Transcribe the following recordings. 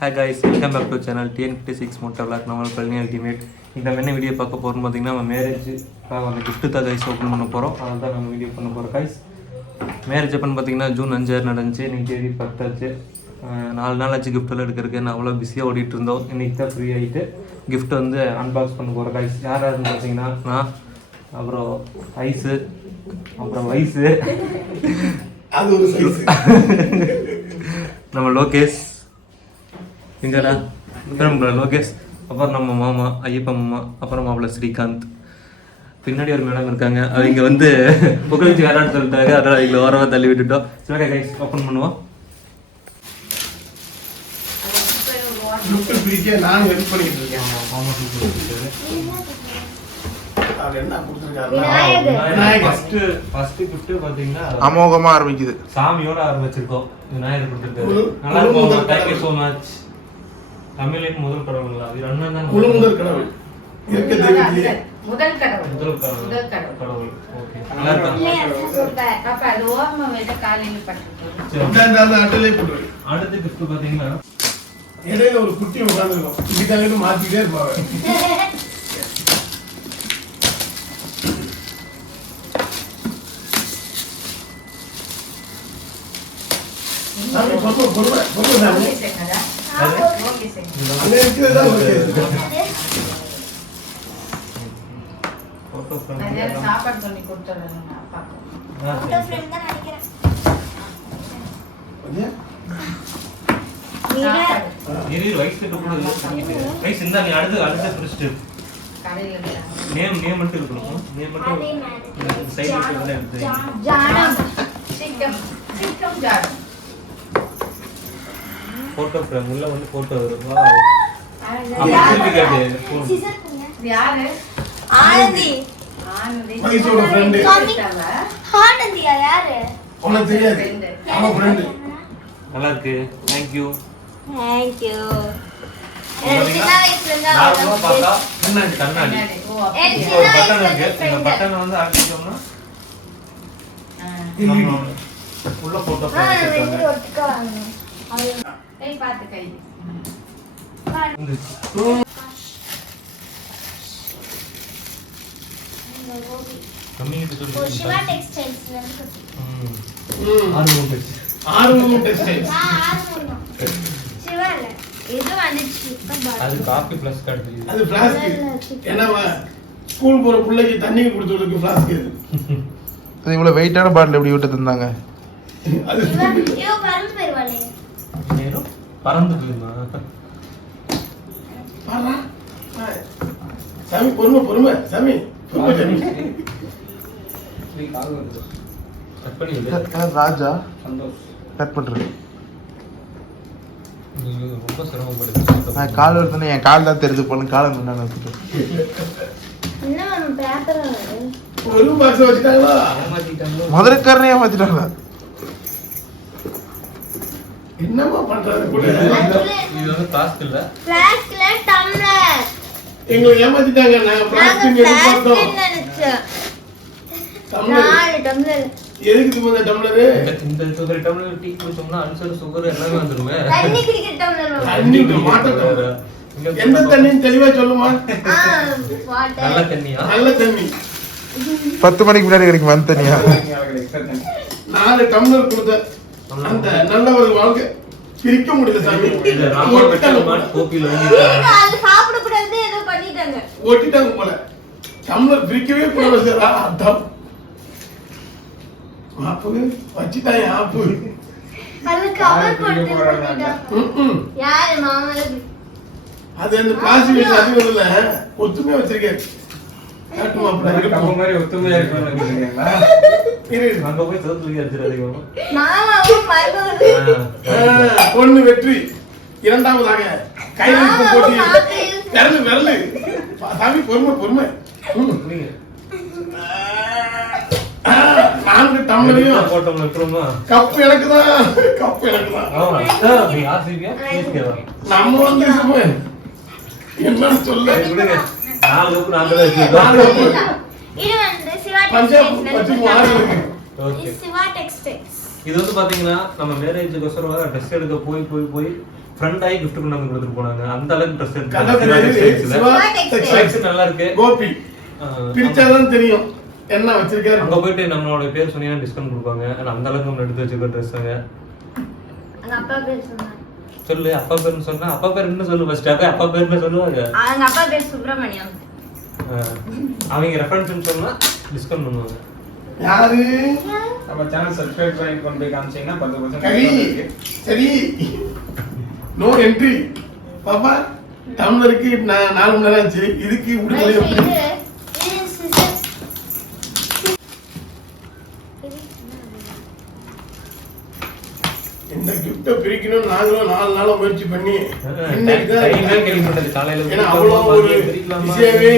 Hi guys, welcome back to channel TN56 Motor Vlog. நம்ம Palani ultimate. இந்த என்ன video பார்க்க போறோம்னு பார்த்தீங்கன்னா நம்ம மேரேஜ்க்காக அந்த gift தான் guys ஓப்பன் பண்ண போகிறோம். அதான் தான் நம்ம வீடியோ பண்ண போகிறோம் guys. மேரேஜ் எப்போன்னு பார்த்தீங்கன்னா ஜூன் 5 நடந்துச்சு. இன்னைக்கு தேதி 10 ஆச்சு. 4 நாள் ஆச்சு கிஃப்ட் எல்லாம் எடுக்கிறதுக்கு. நான் அவ்வளோ பிஸியாக ஓடிட்டு இருந்தோம். இன்னைக்கு தான் ஃப்ரீ ஆகிட்டு கிஃப்ட் வந்து அன்பாக்ஸ் பண்ண போகிறோம் guys. யார் யாருன்னு பார்த்தீங்கன்னா நான், அப்புறம் ஐஸு, அப்புறம் வயசு, அது ஒரு சைஸ், நம்ம லோகேஷ் எங்கடா நம்ம லோகேஷ், அப்புறம் நம்ம மாமா ஐயப்பா மாமா, அப்புறம் மாப்பிள்ள ஸ்ரீகாந்த். பின்னாடி ஒரு மேடம் இருக்காங்க, அவங்க வந்து புகழ்ச்சி வேறான்னு சொல்லிட்டாங்க. அதனால் அவங்களை ஓரமாக தள்ளி விட்டுட்டோம். சரி கைஸ் ஓப்பன் பண்ணுவோம். நான் ஹெல்ப் பண்ணிட்டு இருக்கேன். அமோகமா ஆரம்பிக்குது. சாமியோட ஆரம்பிச்சிருக்கோம். விநாயகர் கொடுத்துருக்காரு. நல்லா இருக்கும். Thank you so much. தமிழின் முதல் கடவுளா? இது அண்ணன் தான் முதல் கடவுள். முதல் கடவுள். ஓகே. நல்லா இருக்கு. அப்ப அது ஓம வேத காலையில பட்டிருக்கு. அட்டலே போட்டு. அடுத்த gift பாத்தீங்கன்னா இடையில ஒரு குட்டி உட்கார்ந்துருக்கும். இதுக்காக மாத்திட்டே இருப்பாங்க. சாமி பொறுமை சாமி. அங்க இருக்கிறதா ஓகே. Photo frame. நான் சாப்பாடு பண்ணி கொடுத்துறேன் அப்பாக்கு. போட்டோ ஃப்ரேம் தான் நினைக்கிறேன். நீ ரைஸ் கிட்ட கூட ரைஸ் இந்த நீ அடுத்த ஃபர்ஸ்ட் கடையில நேம் மட்டும் இருக்கணும். நேம் மட்டும் சைடுல வந்து எடுத்து ஜானம் சிக்கம் ஜானம். போட்டோ ஃப்ரேம் உள்ள வந்து போட்டோ வரும். வாவ். சிசர் பண்ணு. இது யாரு? ஆனந்தி. ஆனந்தி. மைசூர் ஃப்ரெண்ட். ஆனந்தி யாரு? உனக்கு தெரியாது. அவ ஃப்ரெண்ட். நல்லா இருக்கு. Thank you. Thank you. சின்ன வயசுல இருந்தா நார்மலா பார்த்தா கண்ணாடி. ஓ எனக்கு ஒரு சின்ன பட்டன் வயசுல இருக்கு. இந்த friend. பட்டன் வந்து அழுத்திட்டோம்னா இல்ல. உள்ள போட்டோ ஆ ஃப்ரேம் ரெண்டு வச்சிருக்காங்க. ஒட்டுக்கா வாங்கணும். கை பாத்து கை. கம்மிங்கிட்டு சிவா சொல்லி டெக்ஸ்டைல்ஸ்ல இருக்கு. ஆர்வம் டெக்ஸ்டைல். சிவா இல்ல. இது வந்துச்சு. அது காபி பிளஸ் கார்டு. அது ஃப்ளாஸ்க். என்னவா ஸ்கூல் போற பிள்ளைக்கு தண்ணி குடிச்சதுக்கு ஃப்ளாஸ்க் இது. அது இவ்வளவு வெயிட்டான பாட்டில் எப்படி விட்டு தந்தாங்க? அது ஐயோ பறந்து போயிருவாளே. நேரம் பறந்து போயிருமா? பாரா. சாமி பொறுமை சாமி. பொறுமை சாமி. கட் பண்ணி விடு. ராஜா சந்தோஷ் கட் பண்றது. நீங்க ரொம்ப சிரமப்படுது. நான் கால் எடுத்தேன், என் கால் தான் தெரிஞ்சு போன காலம் என்ன என்ன நம்ம பேப்பர் வருது. ஒரு பாக்ஸ் வச்சிட்டாங்களா? ஏமாத்திட்டாங்களோ? மதுரைக்காரனே ஏமாத்திட்டாங்க. என்னமா பண்றாரு கூட? இது வந்து டாஸ்க் இல்ல. ஃப்ளாஸ்க்ல டம்ளர். எங்களை ஏமாத்திட்டாங்க. நான் நாங்க பிளாஸ்டிக் ஃப்ளாஸ்க் எடுத்து நினைச்சோம். Tumbler 4 tumbler. எதுக்கு போகுது டம்ளர்? இந்த சுகர் டம்ளர் டீ குடிச்சோம்னா அல்சர் சுகர் எல்லாமே வந்துருமே. தண்ணி குடிக்கிற டம்ளர். தண்ணி மாட்டோம். எந்த தண்ணின்னு தெளிவா சொல்லுமா? வாட்டர். நல்ல தண்ணியா? நல்ல தண்ணி. 10 மணிக்கு முன்னாடி கிடைக்கும் அந்த தனியா. 4 டம்ளர் கொடுத்த அந்த நல்ல ஒரு வாழ்க்கை பிரிக்க முடியல சாமி. இது ராமர் பெட்டல் மாட் கோப்பில வந்து அது சாப்பிட கூடாது ஏதோ பண்ணிட்டாங்க. ஓட்டிட்டாங்க போல. டம்ளர் பிரிக்கவே கூடாது சார். அதான் ஆப்பு வச்சிட்டாங்க. ஆப்பு அது கவர் போட்டு பண்ணிட்டாங்க. யாரு மாமா? அது அந்த பிளாஸ்டிக் அது இல்ல ஒத்துமையா வச்சிருக்காரு. காட்டுமா நம்ம மாதிரி ஒத்துமையா இருக்கணும்னு நினைக்கிறீங்களா? இரு அங்க போய் தோத்துலயே அடிச்சிராதீங்க. மாமாவும் மருமகளும். பொண்ணு வெற்றி. இரண்டாவதாக கையெழுத்து போட்டி. விரலு சாமி பொறுமை. நீங்க 4 டம்ளரையும் போட்டோம்ல இருக்குமா? கப் எனக்கு தான். ஆமா. நீ ஆசிரியா கேக்குறா. நம்ம வந்து சும்மா என்னன்னு சொல்ல. விடுங்க. 4 கப் 4 தான் வச்சிருக்கோம். இது வந்து சிவா பஞ்சாப் டெக்ஸ்டைல்ஸ். வச்சு மாறி இருக்கு. ஓகே. சிவா டெக்ஸ்டைல்ஸ். இது வந்து பாத்தீங்கன்னா நம்ம மேரேஜுக்கு ஒசரம் ட்ரெஸ் எடுக்க போய் ஃப்ரெண்ட் ஆகி gift கொண்டு வந்து கொடுத்துட்டு போனாங்க. அந்த அளவுக்கு ட்ரெஸ் கள்ளக்குறிச்சி சிவா டெக்ஸ்டைல்ஸ் நல்லா இருக்கு. கோபி பிரிச்சாதான் தெரியும் என்ன வச்சிருக்காரு. அங்க போயிட்டு நம்மளோட பேர் சொன்னீங்கன்னா டிஸ்கவுண்ட் கொடுப்பாங்க. ஆனா அந்த அளவுக்கு நம்ம எடுத்து வச்சிருக்க ட்ரெஸ்ஸாங்க. அவங்க அப்பா பேர் சொன்னாங்க. சொல்லு அப்பா பேர்னு சொன்னா அப்பா பேர் என்ன சொல்லு ஃபர்ஸ்ட் அப்பா பேர்னு சொல்லுவாங்க. அவங்க அப்பா பேர் சுப்பிரமணியம். அவங்க ரெஃபரன்ஸ் சொன்னா டிஸ்கவுண்ட் பண்ணுவாங்க. யாரு நம்ம சேனல் சப்ஸ்கிரைப் பண்ணி கொண்டு போய் காமிச்சீங்கன்னா 10% சரி சரி நோ என்ட்ரி பாப்பா டம்ளருக்கு 4 மணி நேரம் ஆச்சு. இதுக்கு உடுமலை எப்படி இந்த கிஃப்ட பிரிக்கணும் நாங்களும் 4 நாளா முயற்சி பண்ணி ஏன்னா அவ்வளோ ஒரு விஷயமே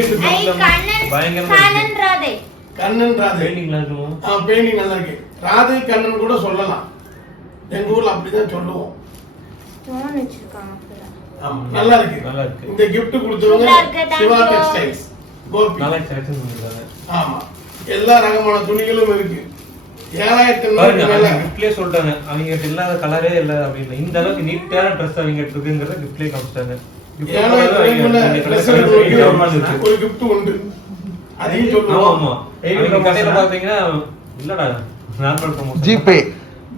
கண்ணன் ராதை. கண்ணன் ராதை பெயிண்டிங் நல்லா இருக்கு. ராதை கண்ணன் கூட சொல்லலாம். எங்க ஊர்ல அப்படிதான் சொல்லுவோம். ஃபோன் வச்சிருக்காங்க. ஆமா நல்லா இருக்கு. நல்லா இருக்கு. இந்த gift கொடுத்தவங்க சிவா டெக்ஸ்டைல்ஸ் கோபி. நல்லா செலக்ஷன் பண்ணிருக்காங்க. ஆமா எல்லா ரகமான துணிகளும் இருக்கு. 7000 மேல கிஃப்ட்லயே சொல்லிட்டாங்க. அவங்க கிட்ட இல்லாத கலரே இல்ல அப்படின்னு. இந்த அளவுக்கு நீட்டான Dress அவங்க கிட்ட இருக்குங்கறத கிஃப்ட்லயே காமிச்சாங்க. 7000 ஒரு gift உண்டு. அதையும் சொல்லுவோம். ஆமா அவங்க கடையில பாத்தீங்கன்னா இல்லடா நார்மல் ப்ரமோஷன் ஜிபே.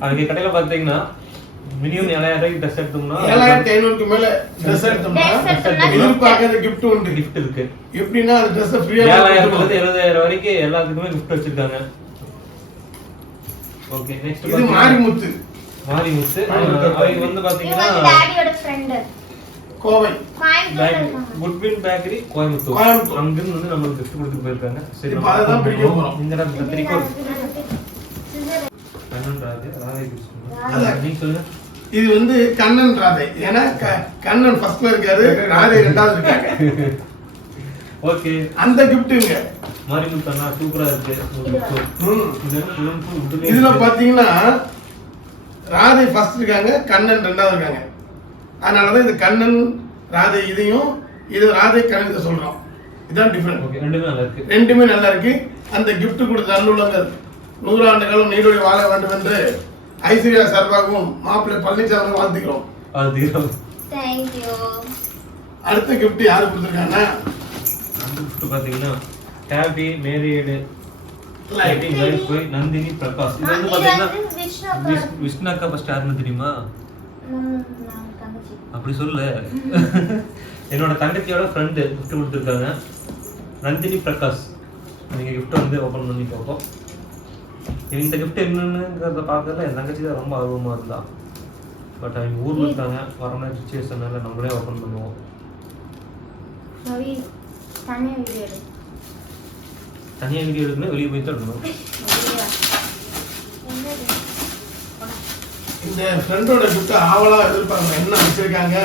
அவங்க கடையில பாத்தீங்கன்னா மினிமம் 7000 ரூபாய்க்கு Dress எடுத்தோம்னா 7500க்கு மேல Dress எடுத்தோம்னா எதிர்பார்க்காத gift உண்டு. gift இருக்கு. எப்படின்னா அந்த Dress ஃப்ரீயா 7000 ல இருந்து 70000 வரைக்கும் எல்லாத்துக்குமே gift வச்சிருக்காங்க. ஓகே நெக்ஸ்ட் இது மாரிமுத்து. மாரிமுத்து அவங்க வந்து பாத்தீங்கன்னா டாடியோட friend. Kovai Goodwin bakery Coimbatore. அங்கிருந்து வந்து நம்மளுக்கு gift கொடுத்து போயிருக்காங்க. சரி இப்ப அதான் பிரிக்க போறோம். இந்த கத்திரிக்கோல் கண்ணன் ராதை ராதை கிருஷ்ணன் நீங்க சொல்லுங்க. இது வந்து கண்ணன் ராதை. ஏன்னா கண்ணன் ஃபர்ஸ்ட்ல இருக்காரு, ராதை ரெண்டாவது இருக்காங்க. ஓகே அந்த கிஃப்ட்டுங்க மாரிமுத்து அண்ணா சூப்பரா இருக்கு. இதுல பாத்தீங்கன்னா ராதை ஃபர்ஸ்ட் இருக்காங்க, கண்ணன் ரெண்டாவது இருக்காங்க. அதனாலதான் இது கண்ணன் ராதை இதையும் இது ராதை கண்ணன் சொல்றோம். இதான் டிஃபரெண்ட். ஓகே ரெண்டுமே நல்லா இருக்கு. ரெண்டுமே நல்லா இருக்கு. அந்த கிஃப்ட் கொடுத்த அன்புள்ளங்கள் 100 ஆண்டுகளும் நீடோடி வாழ வேண்டும் என்று ஐஸ்வர்யா சார்பாகவும் மாப்பிள்ளை பழனிசாமி வாழ்த்துக்கிறோம். Thank you. அடுத்த கிஃப்ட் யாரு கொடுத்திருக்காங்கன்னா பாத்தீங்கன்னா happy married lighting life by Nandini Prakash. இது வந்து பாத்தீங்கன்னா விஷ்ணாக்கா ஃபர்ஸ்ட் யாருன்னு தெரியுமா? அப்படி சொல்லு. என்னோட தங்கச்சியோட ஃப்ரெண்ட் gift கொடுத்திருக்காங்க நந்தினி பிரகாஷ். நீங்க gift வந்து ஓபன் பண்ணி பார்ப்போம். இந்த gift என்னன்றத பார்க்கறதுல என் தங்கச்சி தான் ரொம்ப ஆர்வமா இருந்தா. பட் அவங்க ஊர்ல இருக்காங்க, வரணும் சிச்சுவேஷனால நம்மளே ஓபன் பண்ணுவோம். நவி தனியா வீடியோ எடு. தனியா வீடியோ எடுக்கணும், வெளியே போய் தான் எடுக்கணும். இந்த ஃப்ரெண்டோட கிஃப்ட் ஆவலா எதிர்பார்க்கணும். என்ன வச்சிருக்காங்க?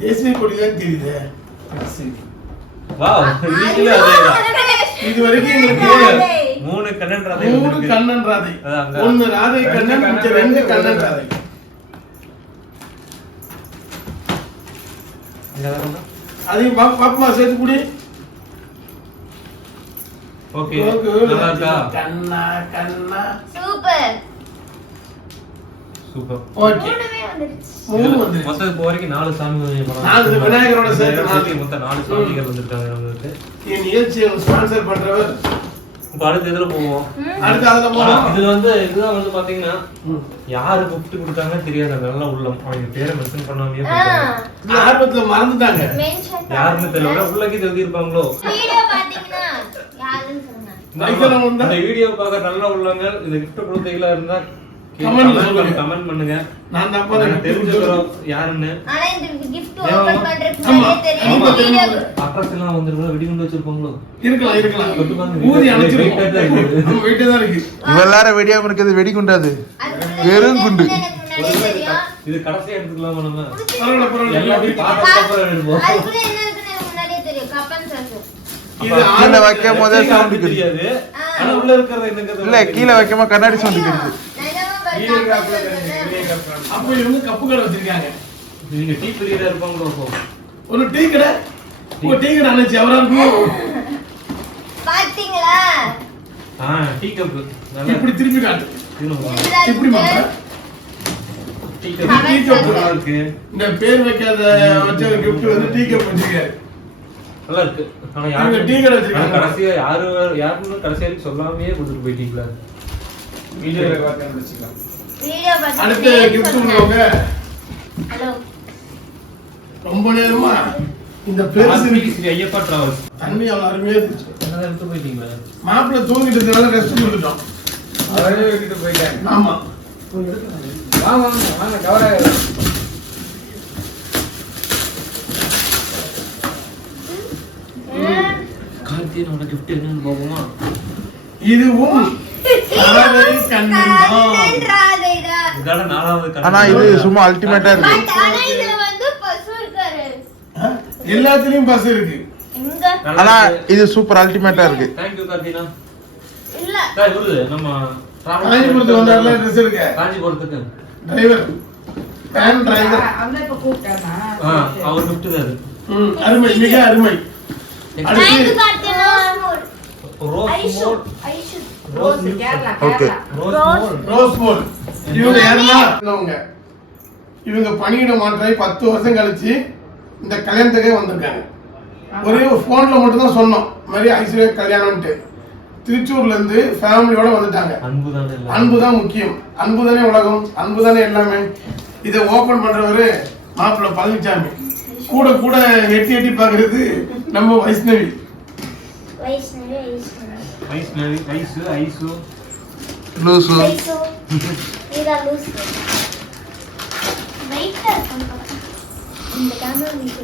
தேசிய கொடி தான் தெரியுது. வாவ் இதுல அதேதான். இது வரைக்கும் எங்களுக்கு 3 கண்ணன் ராதை 3 வந்திருக்கு. கண்ணன் ராதை. 1 ராதை கண்ணன், மிச்ச 2 கண்ணன் ராதை. அதையும் பாப்பா சேர்த்து குடி. ஓகே நல்லா இருக்கா? கண்ணா கண்ணா சூப்பர். சூப்பர். ஓகே மூணுமே வந்துருச்சு. 3 வந்து மொத்தம் இப்போ வரைக்கும் 4 சாமி வந்து 4 விநாயகரோட சேர்த்து மொத்தம் 4 சாமிகள் வந்திருக்காங்க நமக்கு. இந்த நிகழ்ச்சியை ஸ்பான்சர் பண்றவர். இப்போ அடுத்து எதுல போவோம்? அடுத்து அதுல போறோம். இதுல வந்து இதுதான் வந்து பாத்தீங்கன்னா யாரு gift கொடுத்தாங்கன்னு தெரியாது. நல்ல உள்ளம். அவங்க பேரை மென்ஷன் பண்ணாமயே போயிட்டாங்க. ஆர்வத்துல மறந்துட்டாங்க. மென்ஷன் யாருன்னு தெரியல. உள்ளக்கே எழுதி இருப்பாங்களோ. வீடியோ பாத்தீங்கன்னா யாருன்னு சொல்லுங்க. இந்த வீடியோ பார்க்க நல்ல உள்ளவங்க இந்த gift கொடுத்தீங்களா இருந்தா கமெண்ட் பண்ணுங்க. நான் தப்பா தெரிஞ்சுக்கிறோம் யாருன்னு. ஆனா இந்த gift ஓபன் பண்றதுக்கு முன்னாடியே தெரியும். வீடியோ அட்ரஸ் எல்லாம் வந்துருக்கா? வெடிகுண்டு வச்சிருப்பாங்களோ? இருக்கலாம். ஊதி அணைச்சிருக்கோம். நம்ம வெயிட்டே தான் இருக்கு. இவெல்லாரும் வெடியாம இருக்குது வெடிகுண்டாது. வெறும் குண்டு. இது கடைசியா எடுத்துக்கலாமா நம்ம? பரவாயில்ல எல்லாத்தையும் பார்த்த அப்புறம் எடுப்போம். அதுக்குள்ள என்ன இருக்குன்னு எனக்கு முன்னாடியே தெரியும். Cubbon sir. கீழே வைக்கும் போதே சவுண்ட் தெரியாது. ஆனா உள்ள இருக்கிறது என்னங்கிறது இல்ல கீழே வைக்காம கண்ணாடி சவுண்ட் கேக்குது. அப்ப இவங்க கப்பு கடை வச்சிருக்காங்க. நீங்க டீ பிரியரா இருப்பாங்களோ? ஒரு டீ கடை. ஒரு டீ கடை அணைச்சு அவரா இருக்கும். பாத்தீங்களா? டீ கப் நல்லா இப்படி திருப்பி காட்டு. இப்படி மாமா. டீ இது டீ கப் நல்லா இருக்கு. இந்த பேர் வைக்காத வச்ச கிஃப்ட் வந்து டீ கப் வச்சிருக்காரு. நல்லா இருக்கு. ஆனா இவங்க யாரு டீ கடை வச்சிருக்காங்க. கடைசியா யாருன்னு கடைசி வரைக்கும் சொல்லாமையே கொடுத்துட்டு போயிட்டீங்களா? வீடியோல பார்த்து முடிச்சுக்கலாம். வீடியோ பார்த்து அடுத்த கிஃப்ட் உள்ளவங்க ஹலோ ரொம்ப நேரமா இந்த பெருசு இருக்கு. ஸ்ரீ ஐயப்பா டிராவல்ஸ். தண்ணி அவ்வளவு அருமையா இருந்துச்சு. என்னதான் எடுத்து போயிட்டீங்களா? மாப்பிள்ளை தூங்கிட்டு இருந்தனால ரெஸ்ட் கொடுத்துட்டோம். அவரே விட்டுட்டு போயிட்டாங்க. ஆமா. வாங்க வாங்க வாங்க கவலை. கார்த்தியோட gift என்னன்னு பாப்போமா? இதுவும் ராதை கண்ணன் தான். ராதைடா இதால நாலாவது கண்ணன். ஆனா இது சும்மா அல்டிமேட்டா இருக்கு. பட் ஆனா இதுல வந்து பசு இருக்காரு எல்லாத்துலயும் பஸ் இருக்கு. எங்க நல்லா ஆனா இருக்கு. இது சூப்பர் அல்டிமேட்டா இருக்கு. Thank you கார்த்தினா. இல்ல டேய் விடு நம்ம காஞ்சிபுரத்துக்கு வந்தாருல ட்ரெஸ் எடுக்க காஞ்சிபுரத்துக்கு. Driver van driver. அவனை இப்ப கூப்பிட்டானா? அவர் gift தான் அது. அருமை மிக அருமை. தேங்க் அடுத்து கார்த்தினா ரோஸ் ஐஷு மோர். Aishu Rose Kerala Okay. Rose Rose. மோர். ரோஸ் மோல். இவங்க யாருன்னா இவங்க பணியிட மாற்றாய் 10 வருஷம் கழிச்சு இந்த கல்யாணத்துக்கே வந்திருக்காங்க. ஒரே ஒரு போன்ல மட்டும் தான் சொன்னோம் இந்த மாதிரி ஐஸ்வர்யா கல்யாணம்ட்டு. திருச்சூர்ல இருந்து ஃபேமிலியோட வந்துட்டாங்க. அன்பு தானே எல்லாம். அன்பு தான் முக்கியம். அன்பு தானே உலகம். அன்பு தானே எல்லாமே. இதை ஓபன் பண்றவரு மாப்பிள்ளை பழனிசாமி. கூட கூட எட்டி எட்டி பாக்குறது நம்ம வைஷ்ணவி. வைஷ்ணவி வைஷ்ணவி ஐசு ஐசு. லூசு. ஐஷு இதா லூஸ் வெயிட்டா இந்த கேமரா நீங்க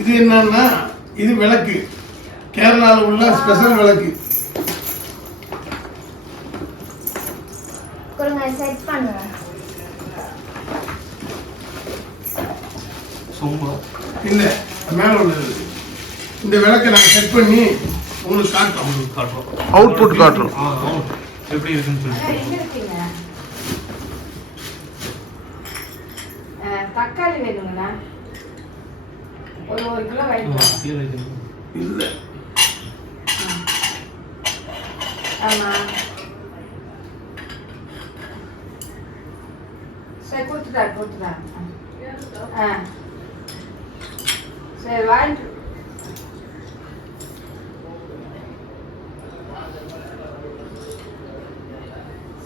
இது என்னன்னா இது விளக்கு. கேரளால உள்ள ஸ்பெஷல் விளக்கு. கொடுங்க செட் பண்ணுங்க சும்மா. இல்ல மேல உள்ளது. இந்த விளக்கை நாங்க செட் பண்ணி உங்களுக்கு காட்டுறோம். காட்டுறோம். அவுட்புட் காட்டுறோம். எப்படி இருக்குன்னு அண்ணா, சொல்லி. எங்க இருக்கீங்க? தக்காளி வேணுங்களா? ஒரு 1 கிலோ வாங்கிக்கலாம். கீழே வைக்கணும். இல்ல ஆமா. சரி கொடுத்துட்டா. சரி வாங்கிட்டு.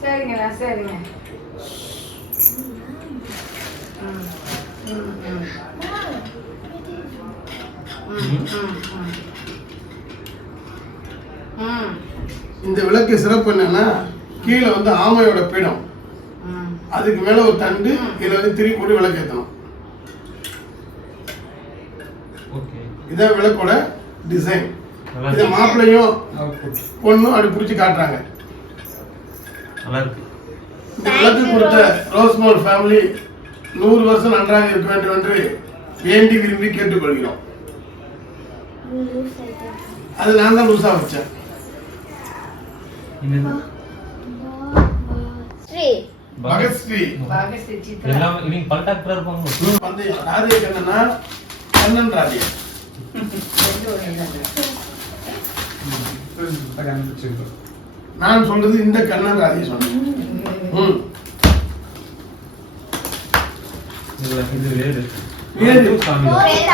சரிங்கண்ணா சரிங்க. இந்த விளக்கு சிறப்பு என்னன்னா கீழே வந்து ஆமையோட பீடம். அதுக்கு மேல ஒரு தண்டு இதுல வந்து திரி போட்டு விளக்கு ஏத்தணும். ஓகே. இதான் விளக்கோட டிசைன். நல்லா இதை இருக்கு. மாப்பிள்ளையும் அவுட்புட். பொண்ணும் அப்படி பிடிச்சி காட்டுறாங்க. நல்லா இருக்கு. இந்த விளக்கு கொடுத்த ரோஸ்மோல் ஃபேமிலி 100 வருஷம் நன்றாக இருக்க வேண்டும் என்று வேண்டி விரும்பி கேட்டுக்கொள்கிறோம். அது நான் தான் லூசா வச்சேன். என்னது? ஸ்ரீ பகத்ஸ்ரீ பகத்ஸ்ரீ சித்ரா. எல்லாம் இவங்க கான்டாக்டரா இருப்பாங்க. வந்து ராதே கண்ணனா கண்ணன் ராதே. கண்டுபிடிச்சிருக்கோம். நான் சொல்றது இந்த கண்ணன் ராதே சொன்னேன். இல்ல இது வேறு. வேறு. சாமி.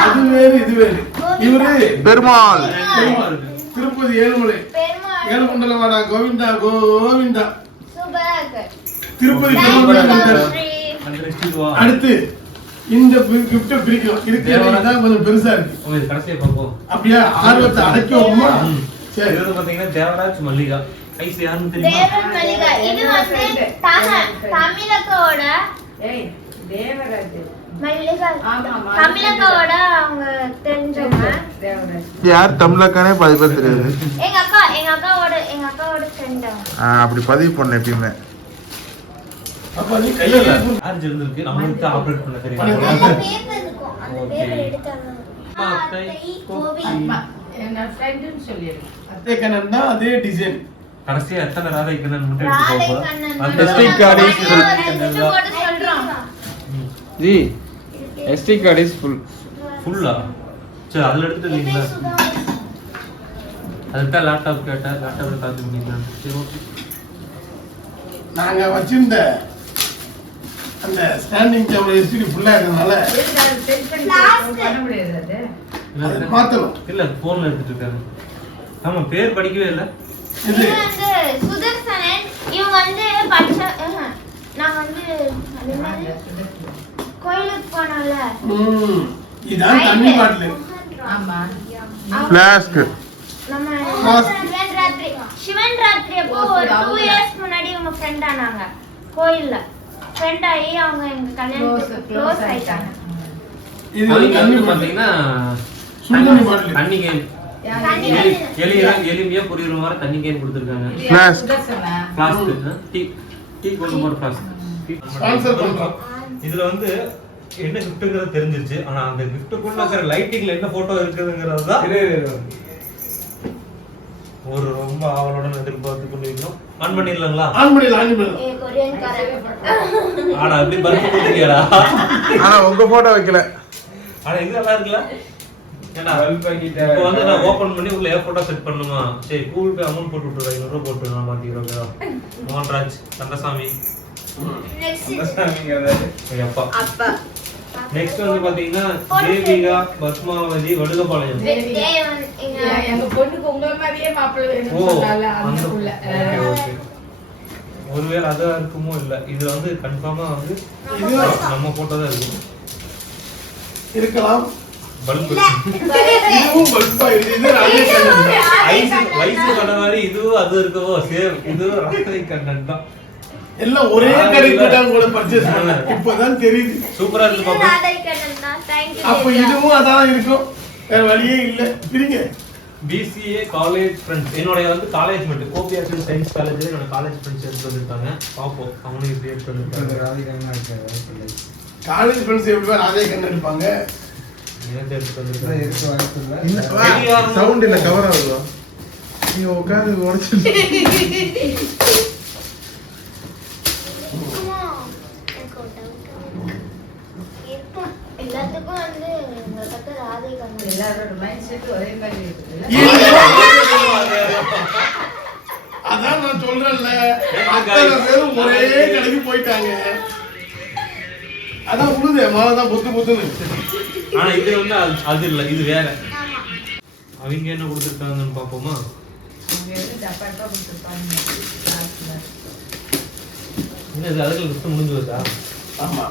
அது வேறு இது வேறு. இவரு பெருமாள். பெருமா இருக்கு. திருப்பதி ஏழுமலை பெருமாள் ஏழுமண்டலவாடா கோவிந்தா கோவிந்தா. சூப்பரா இருக்கு திருப்பதி Thank you, பெருமாள். ஸ்ரீ. அந்த ரெஸ்ட் வா. அடுத்து இந்த கிஃப்ட பிரிக்கும். இருக்கிறது தான் கொஞ்சம் பெருசா இருக்கு. உங்களுக்கு கடைசியா பாப்போம். அப்படியே ஆர்வத்தை அடக்கி வைப்போமா? சரி. இது வந்து பாத்தீங்கன்னா தேவராஜ் மல்லிகா. ஐஸ் யாருன்னு தெரியுமா? தேவன் மல்லிகா இது வந்து தமிழக்கோட ஏய் தேவராஜ். மல்லிகா ஆமா, ஆமா. தமிழக்காவோட அவங்க தெரிஞ்சவங்க. தேவராஜ். யார் தமிழக்கானே பாதி பேர் தெரியாது. எங்க அக்காவோட ஃப்ரெண்ட் அவங்க. அப்படி பதிவு பண்ண எப்பயுமே. அப்ப நீ கையில சார்ஜ் இருந்திருக்கு. நம்மளுக்கு ஆபரேட் பண்ண தெரியும். அந்த பேப்பர் இருக்கும் அந்த பேப்பர் எடுத்தாங்க. அத்தை, கோவி அம்மா, என்ன ஃப்ரெண்டுன்னு சொல்லிடு. அதே கண்ணன் தான் அதே டிசைன். கடைசியா எத்தனை ராதை கண்ணன் மட்டும் ராதை எடுத்து போப்போம். கண்ணன் அந்த மட்டும். ஸ்டிக் கார்டு போட்டு சொல்றோம். G SD card is full. ஃபுல்லா. சரி அதுல எடுத்துட்டீங்களா? அதுதான் லேப்டாப் கேட்டேன். லேப்டாப்ல சார்ஜ் பண்ணிக்கலாம். சரி ஓகே. நாங்க வச்சிருந்த அந்த ஸ்டாண்டிங் டேபிள் எஸ்டி ஃபுல்லா இருக்கனால பண்ண முடியாது அது. அது மாத்தணும். இல்ல போன்ல எடுத்துட்டு இருக்காங்க. ஆமா பேர் படிக்கவே இல்ல. இது இது வந்து சுதர்சனன். இவங்க வந்து படிச்ச நான் வந்து அது மாதிரி கோயிலுக்கு போனோம்ல. இதான் தண்ணி பாட்டில். ஆமா. ஃப்ளாஸ்க். நம்ம சிவன் ராத்திரி அப்போ ஒரு 2 இயர்ஸ் முன்னாடி இவங்க ஃப்ரெண்ட் ஆனாங்க கோயில்ல. ஃப்ரெண்ட் ஆகி அவங்க எங்க கல்யாணத்துக்கு க்ளோஸ் ஆயிட்டாங்க. இது அவங்க தண்ணி வந்து பாட்டில். பாத்தீங்கன்னா சுடுதண்ணி பாட்டில். தண்ணி கேன் தண்ணி எளிமையா புரியுற மாதிரி தண்ணி கேன் கொடுத்துருக்காங்க. Flask. ஃப்ளாஸ்க் டீ கொண்டு போற ஃப்ளாஸ்க். ஸ்பான்சர் பண்றோம். இதுல வந்து என்ன கிஃப்ட்ங்கிறது தெரிஞ்சிருச்சு. ஆனா அந்த கிஃப்ட்டுக்குள்ள இருக்கிற லைட்டிங்ல என்ன போட்டோ இருக்குதுங்கிறது தான் ஒரு ரொம்ப ஆவலுடன் எதிர்பார்த்து கொண்டிருக்கோம். ஆன் பண்ணிடலாங்களா? ஆன் பண்ணிடலாம். கொரியன் காரங்க. ஆனா அப்படி பல்ப் போட்டுக்கியாடா. ஆனா உங்க போட்டோ வைக்கல. ஆனா இது நல்லா இருக்குல்ல? ஏன்னா இப்போ வந்து நான் ஓபன் பண்ணி உள்ள ஏர் போட்டோ செட் பண்ணுமா? சரி கூகுள் பே அமௌண்ட் போட்டு விட்டுறேன். 500 ரூபாய் போட்டு நான் மாத்திக்கிறோம். மோகன்ராஜ் கந்தசாமி அப்பா. அப்பா நெக்ஸ்ட் வந்து பாத்தீங்கன்னா தேவிகா பத்மாவதி வடுகபாளையம். எங்க பொண்ணுக்கு உங்கள மாதிரியே மாப்பிள்ளை வேணும்னு ஓ சொன்னால அந்த அந்த புள்ள. ஓகே. ஒருவேளை அதா இருக்குமோ இல்ல. இது வந்து கன்ஃபார்மா வந்து நம்ம போட்டோ தான் இருக்கும். இருக்கலாம். பல்ப் இதுவும் பல்பா இருக்கு. இது ராஜேஷ் வயசு கண்ட மாதிரி இதுவும் அது இருக்கவோ சேம். இதுவும் ராஜை கண்டன் தான். எல்லாம் ஒரே கடைக்கு போட்டாங்க கூட பர்ச்சேஸ் பண்ண. இப்பதான் தெரியுது. சூப்பரா இருக்கு பாப்பா. ராதை கண்ணன் தான். Thank you. அப்ப இதுவும் அதான் இருக்கும். வேற வழியே இல்ல. பிரிங்க. BCA college friends. என்னோட வந்து காலேஜ் மேட் கோபிஆர் சயின்ஸ் காலேஜ்ல என்னோட காலேஜ் ஃப்ரெண்ட்ஸ் எடுத்து வந்திருக்காங்க. பாப்போம் அவங்களுக்கு எப்படி எடுத்து வந்திருக்காங்க. காலேஜ் ஃப்ரெண்ட்ஸ் எப்படி ராஜே கண்ணன் இருப்பாங்க. எனக்கு எடுத்து வந்திருக்காங்க. சவுண்ட் இல்ல கவர் ஆகுதா? நீங்க உட்கார்ந்து உடைச்சு எல்லாத்துக்கும் வந்து இந்த பக்க ராதை கண்ணன். எல்லாரோட மைண்ட் செட் ஒரே மாதிரி இருக்குல்ல. அதான் நான் சொல்றேன்ல. அத்தனை பேரும் ஒரே கடைக்கு போயிட்டாங்க. அதான் உழுது மாலை தான் பொத்து பொத்துன்னு. ஆனா இது வந்து அது இல்ல. இது வேற. அவங்க என்ன கொடுத்திருக்காங்கன்னு பாப்போமா? அவங்க வந்து டப்பாட்டா கொடுத்துருப்பாங்க லாஸ்ட்ல. என்ன இது அதுக்கு கிஃப்ட் முடிஞ்சு வருதா? ஆமா.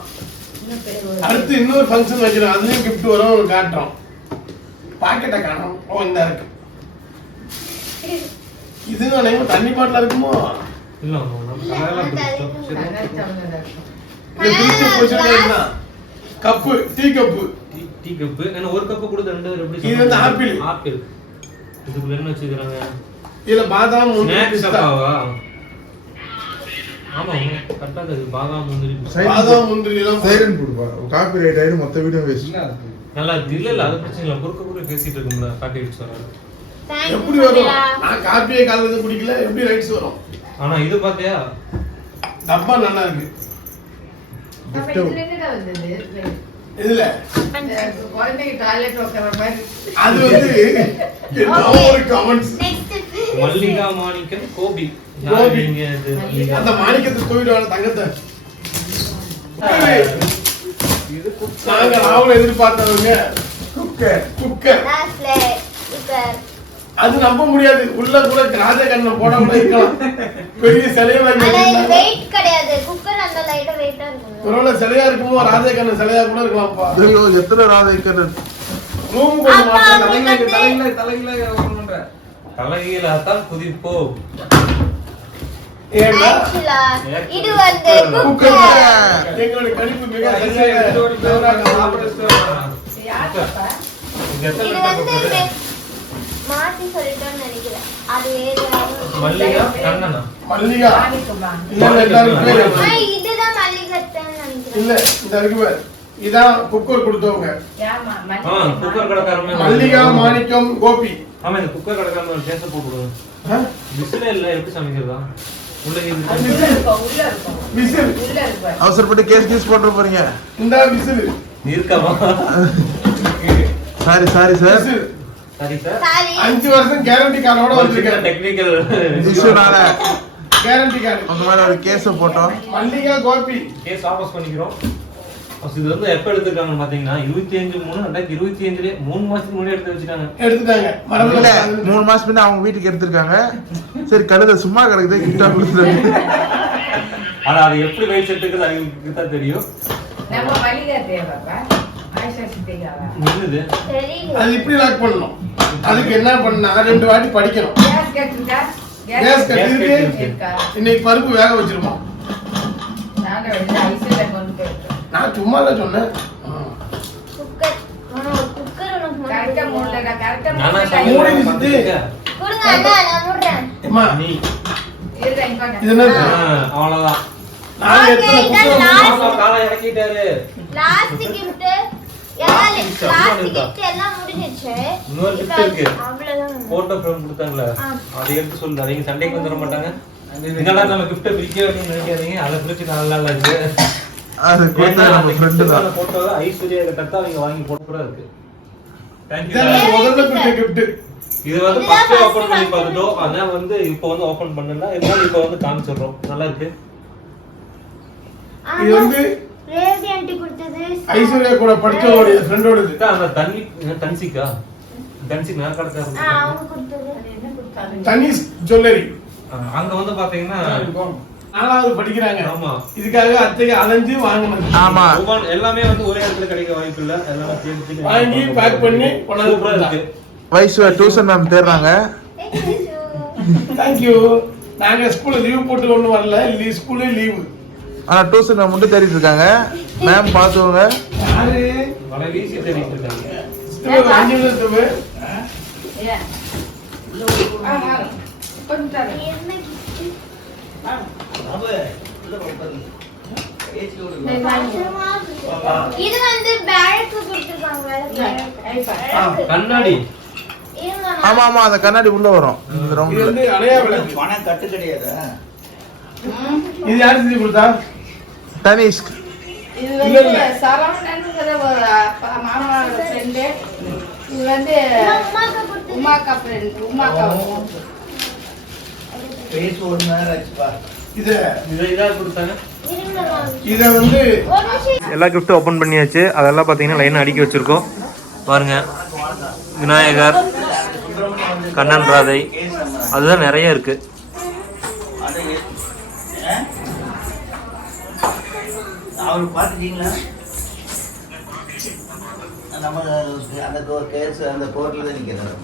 இன்னும் பெரிய அடுத்து இன்னொரு ஃபங்க்ஷன் வைக்கிறோம். அதுலயும் கிஃப்ட் வரும் காட்டுறோம். பாக்கெட்டை காணோம். ஓ இந்த இருக்கு. இது நான் தண்ணி பாட்டில இருக்குமோ? இல்ல நம்ம கலர்லாம் கொடுத்தோம். சரி கண்ணாடி டம்ளர் இருக்கும். இந்த பிரிட்ஜ் போச்சுன்னா cup tea cup. Tea cup. என்ன ஒரு கப் கொடுத்து ரெண்டு எப்படி? இது வந்து ஆப்பிள். ஆப்பிள். இதுக்குள்ள என்ன வச்சிருக்காங்க? இதுல பாதாம் ஸ்நாக்ஸ் டப்பாவா? ஆமா கரெக்ட்டா இது பாதாம் முந்திரி. பாதாம் முந்திரி எல்லாம் சைலண்ட் கொடுப்பா. காப்பிரைட் ஆயிடு மொத்த வீடியோ வேஸ்ட். நல்லா இல்ல அது பிரச்சனை இல்ல. குறுக்க குறுக்க பேசிட்டு இருக்கும்ல காப்பி ரைட்ஸ் வராது. எப்படி வரும்? நான் காப்பியே காலையில குடிக்கல. எப்படி ரைட்ஸ் வரும்? ஆனா இது பாத்தியா? டப்பா நல்லா இருக்கு. அப்ப இதுல என்னடா வந்தது? இதுல குழந்தைக்கு டாய்லெட் உட்கார மாதிரி. அது வந்து என்ன ஒரு கமெண்ட்ஸ். மல்லிகா மாணிக்கம் கோபி. கோபி. நீங்க இது மல்லிகா. அந்த மாணிக்கத்தை தூக்கிடுவாங்க தங்கத்தை. இது நாங்க ராவுல எதிர்பார்த்தவங்க குக்கர். அது நம்ப முடியாது. உள்ள கூட ராஜகண்ணன் போட கூட இருக்கலாம். பெரிய சிலையை வாங்கி வெயிட் கிடையாது. குக்கர் அந்த லைட்டா வெயிட்டா இருக்கும். ஒருவேளை சிலையா இருக்குமோ ராஜகண்ணன் சிலையா கூட இருக்கலாம்ப்பா. ஐயோ எத்தனை ராதைக்கண்ணன். ரூம் கொஞ்சம் மாத்த. தலைகீழாத்தான் குதிப்போ. ஏன்னா இது வந்து குக்கர் குக்கர். எங்களுடைய கணிப்பு மிக சரியாக யார் பாப்பா? இது வந்து மாத்தி சொல்லிட்டோம்னு நினைக்கிறேன். அது மல்லிகா கண்ணனா? மல்லிகா மாணிக்கமா? இல்ல எல்லாரும் பேரு இதுதான் மல்லிகத்தன்னு நினைக்கிறேன். இல்ல இந்த இருக்கு பாரு. இதான் குக்கர் கொடுத்தவங்க. ஏமா குக்கர் கடைக்காரமே மல்லிகா மாணிக்கம் கோபி. ஆமா இந்த குக்கர் கடைக்காரங்க ஒரு கேஸ் போடுவாங்க. விசில இல்ல எப்படி சமைக்கிறதா? உள்ள உள்ள இருக்கும். விசில் உள்ள இருக்கும். அவசரப்பட்டு கேஸ் போட்டு போறீங்க. இந்த விசில் இருக்கமா? Sorry sir. விசில் சரி சார். சாரி. 5 வருஷம் கேரண்டி கார்டோட வந்திருக்கேன். டெக்னிக்கல் இஷ்யூனால கேரண்டி கார்டு. உங்க மேல ஒரு கேஸ போட்டோம். மல்லிகா கோபி கேஸ் வாபஸ் பண்ணிக்கிறோம். இது வந்து எப்ப எடுத்துருக்காங்கன்னு பாத்தீங்கன்னா 25/3/2025 3 மாசத்துக்கு முன்னாடி எடுத்து வச்சுட்டாங்க. எடுத்துட்டாங்க. இல்ல மரபுல 3 மாசம் முன்ன அவங்க வீட்டுக்கு எடுத்திருக்காங்க. சரி கழுதை சும்மா கிடக்குது கிஃப்டா கொடுத்துட்டாங்க. ஆனா அது எப்படி வெயிட் செட்டுக்கு அதுக்கு தான் தெரியும். நம்ம மல்லிகா தேவைப்பா ஆயிஷா சித்திகாவா என்னது தெரியல. அது இப்படி லாக் பண்ணணும். அதுக்கு என்ன பண்ணா 2 வாட்டி படிக்கணும். கேஸ் கட்டுடா கேஸ் கட்டிருக்கு. இருக்கா இன்னைக்கு பருப்பு வேக வச்சிருவோம். நாங்க வந்து ஐஸ்ல கொண்டு போயிட்டோம். நான் சும்மா தான் சொன்னேன். குக்கர் குக்கர் உனக்கு கரெக்டா மூடலடா கரெக்டா நானா மூடி மூடல வச்சுட்டு கொடுங்க அண்ணா நான் மூடுறேன். அம்மா நீ இருடா இங்க இது என்ன அவ்வளவுதான். நான் எத்தனை குக்கர் மாமா காலை இறக்கிட்டாரு. லாஸ்ட் கிஃப்ட் எல்லாம் லாஸ்ட் கிஃப்ட் எல்லாம் முடிஞ்சிச்சு. இன்னொரு gift இருக்கு. அவ்வளவுதான். போட்டோ ஃப்ரேம் கொடுத்தாங்கல ஆ. அதை எடுத்து சொல்லு. அவங்க சண்டைக்கு வந்துட மாட்டாங்க. இதெல்லாம் நம்ம கிஃப்ட்டை பிரிக்க வேண்டிய நினைக்காதீங்க. அதை பிரிச்சு 4 நாள் ஆச்சு. அது கொடுத்தா நம்ம ஃப்ரெண்டு தான். போட்டோ ஐஸ்வர்யா கிட்ட அவங்க வாங்கி போட்டு இருக்கு. தேங்க்யூ. இதெல்லாம் முதல்ல கொடுத்த gift. இது வந்து ஃபர்ஸ்ட் ஓபன் பண்ணி பார்த்துட்டோம். ஆனா வந்து இப்போ வந்து ஓபன் பண்ணல. இருந்தாலும் இப்போ வந்து காமிச்சிடுறோம். நல்லா இருக்கு. இது வந்து ரேவதி ஆண்டி கொடுத்தது. ஐஸ்வர்யா கூட படிச்சவங்களுடைய ஃப்ரெண்டோடது. அக்கா, அந்த தன்சிகா நான் கடக்காரு. அவங்க கொடுத்தது. என்ன கொடுத்தாங்க தனிஷ் ஜுவல்லரி. அங்க வந்து பாத்தீங்கன்னா 4வது படிக்கிறாங்க. ஆமா. இதுக்காக அத்தைக்கு அலைஞ்சு வாங்கினது. ஆமா எல்லாமே வந்து ஒரே இடத்துல கிடைக்க வாய்ப்பு இல்ல. எல்லாமே சேர்த்து வாங்கி பேக் பண்ணி கொண்டாந்து சூப்பரா இருக்கு. வயசு டியூஷன் மேம் தேடுறாங்க. தேங்க்யூ. நாங்க ஸ்கூல்ல லீவ் போட்டு ஒண்ணு வரல. ஸ்கூல்ல லீவு. ஆனா டியூஷன் மேம் மட்டும் தேடிட்டு இருக்காங்க. மேம் பாத்துவோங்க. யாரு வலை வீசி தேடிட்டு இருக்காங்க. 5 நிமிஷத்துக்கு ஏ கொஞ்சம் என்ன gift? இது வந்து பேரக்கு கொடுத்திருக்காங்க. கண்ணாடி. ஆமா ஆமா அந்த கண்ணாடி உள்ள வரும் இந்த இது ரவுண்ட்ல. வந்து அணையா விளக்கு. பணம் கட்டு கிடையாதா? இது யாரு செஞ்சு கொடுத்தா? தனிஷ்க். இது இல்ல, வந்து இல்ல. சரவணன்ங்கிற ஒரு மாமாவோட ஃப்ரெண்டு. இது வந்து உமாக்கா கொடுத்தது. உமாக்கா ஃப்ரெண்ட் உமாக்கா பேசி 1 மணி நேரம் ஆச்சுப்பா. இது இதா கொடுத்தாங்க. இருங்க நான். இத வந்து ஒரு நிமிஷம். எல்லா கிஃப்ட்டும் ஓப்பன் பண்ணியாச்சு. அதெல்லாம் பார்த்தீங்கன்னா லைன் அடுக்கி வச்சிருக்கோம். பாருங்க, விநாயகர், கண்ணன் ராதை, அதுதான் நிறைய இருக்கு. அவரு பாத்துட்டீங்களா? நம்ம அந்த கேஸ் அந்த கோர்ட்ல தான் நிக்கிறாரு.